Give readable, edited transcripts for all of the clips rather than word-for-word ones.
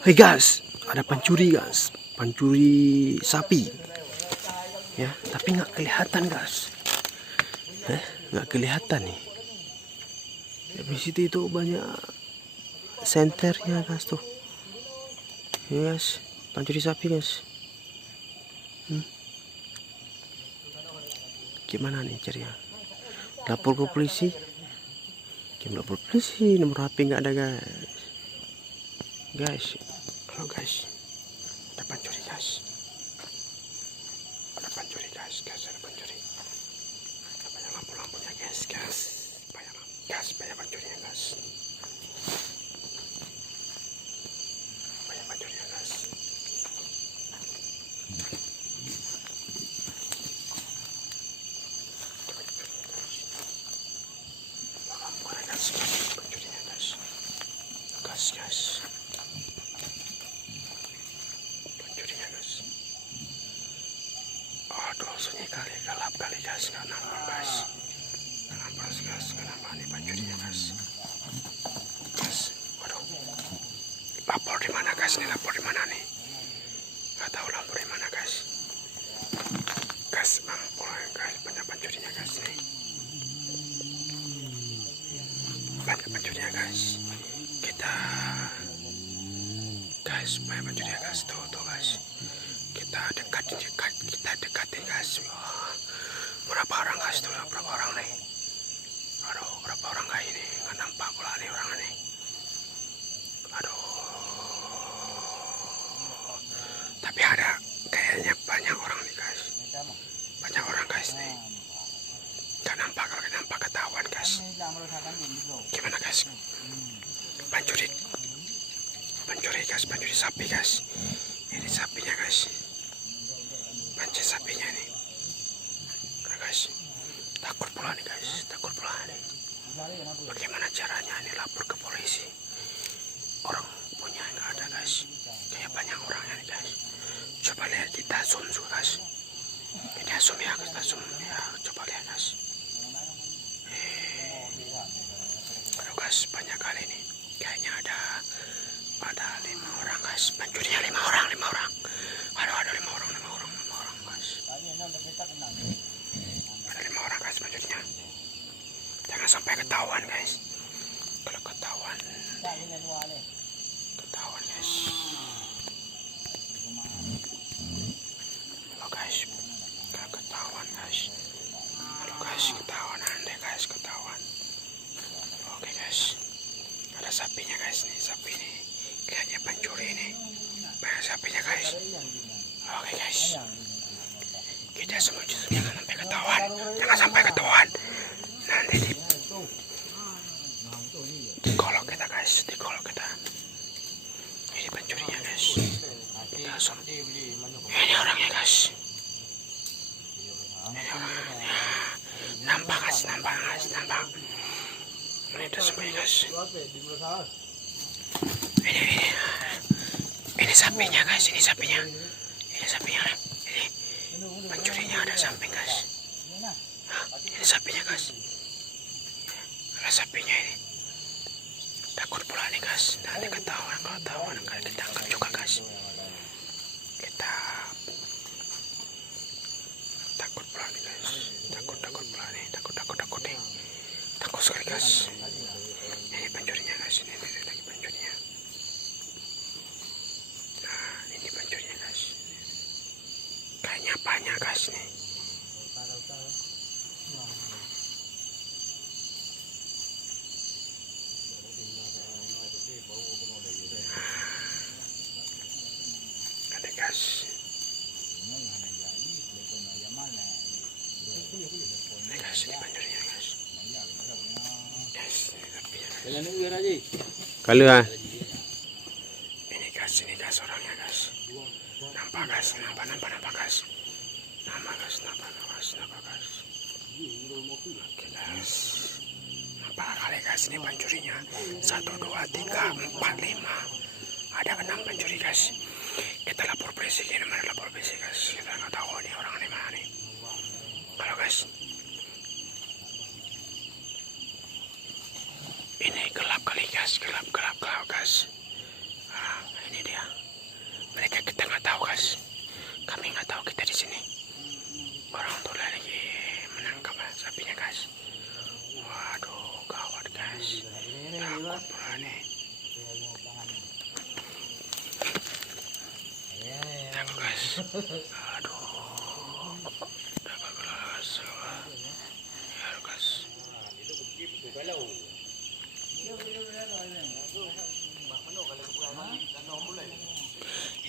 Hey guys, ada pencuri guys, pencuri sapi, ya, tapi nggak kelihatan guys, nggak kelihatan nih. Habis itu banyak senternya guys tuh, ya guys, pencuri sapi guys. Gimana nih caranya? Lapor ke polisi? Gimana lapor polisi? Nomor HP nggak ada guys. Guys, halo guys, ada pencuri guys. Ada pencuri guys, ada pencuri. Banyak lampu-lampunya guys. Banyak pencurinya guys. Banyak pencurinya guys. Lampunya guys, pencurinya guys. Guys. Pencurinya guys. Aduh, sunyi kali, gelap kali guys, nggak nampak guys. Nggak nampak nih pencurinya guys. Waduh. Lapor di mana guys? Nih lapor di mana nih? Nggak tahu lapor di mana guys. Lapor guys, banyak pencurinya guys nih. Banyak pencurinya guys. Banyak pencurinya guys. Tuh guys. Kita dekatin guys. Wah, berapa orang guys tuh? Berapa orang nih? Aduh, berapa orang kayak ini? Nggak nampak pula nih orang ini. Aduh. Tapi ada kayaknya banyak orang nih guys. Banyak orang guys nih. Nggak nampak, kalau nampak ketahuan guys. Gimana guys? Pencuri guys, pencuri sapi guys. Ini sapinya guys. Pancing sapinya nih. Nah, guys. Takut pula nih guys, Bagaimana caranya ini lapor ke polisi? Orang punya nggak ada guys. Kayak banyak orangnya nih guys. Coba lihat, kita zoom guys. Ini zoom ya, kita zoom ya. Coba lihat guys. Aduh guys, banyak kali nih. Kayaknya ada 5 orang guys. Pencurinya 5 orang. Aduh, ada 5 orang guys. Ada 5 orang guys pencurinya. Jangan sampai ketahuan guys. Kalau ketahuan guys. Halo guys. Kalau ketahuan guys. Ketahuan. Oke guys. Ada sapinya guys nih, sapi nih. Kayaknya pencuri nih. Banyak sapinya guys. Oke guys. Kita sembunyi jangan sampai ketahuan. Nanti dikolok kita guys, Ini pencurinya guys. Kita langsung. Ini orangnya guys. Nampak guys. Ini udah sembunyi guys. Ini sapinya guys, ini sapinya. Ini pencurinya ada samping guys. Ini sapinya guys. Ada sapinya ini. Takut pula nih guys. Nanti ketahuan, kalau ditangkap juga guys. Kita takut pula nih guys. Takut nih. Takut sekali guys. Ini pencurinya guys. Ini lagi pencurinya. Nah, ini pencurinya guys. Kayaknya banyak guys nih. Ada guys. Ini guys, ini pencurinya guys. Kalau ini guys orangnya guys. Nampak guys. Nampak guys. Oke guys. Nampak kali guys ini pencurinya. 1, 2, 3, 4, 5. Ada 6 pencuri guys. Kita lapor polisi, guys. Kita nggak tahu nih orang ini mana nih. Kalau guys. Ini gelap kali guys, gelap guys. Ini dia. Mereka kita nggak tahu guys. Kami nggak tahu kita di sini. Orang tua lagi menangkap sapinya guys. Waduh, gawat guys. Takut pula nih. Takut guys. Aduh. Dapat kelas. Ya guys.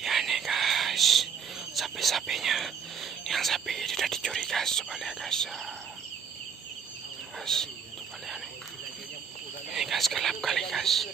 Ya nih guys, sapi-sapinya, yang sapi tidak dicuri guys, coba lihat guys, guys, coba lihat nih, ini guys gelap kali guys.